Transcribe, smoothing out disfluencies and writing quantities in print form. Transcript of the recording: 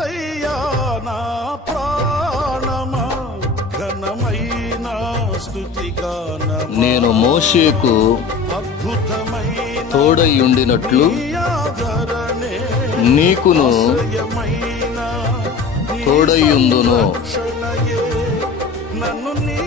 యేసయ్యా నా ప్రాణమా ఘనమైన స్తుతి గానమా. నేను మోషేకు అద్భుతమైన తోడయుండినట్లు ఆదరణే నీకును ఆశ్రయమైన నీ తోడయుందును. సంరక్షణయే నన్ను నీ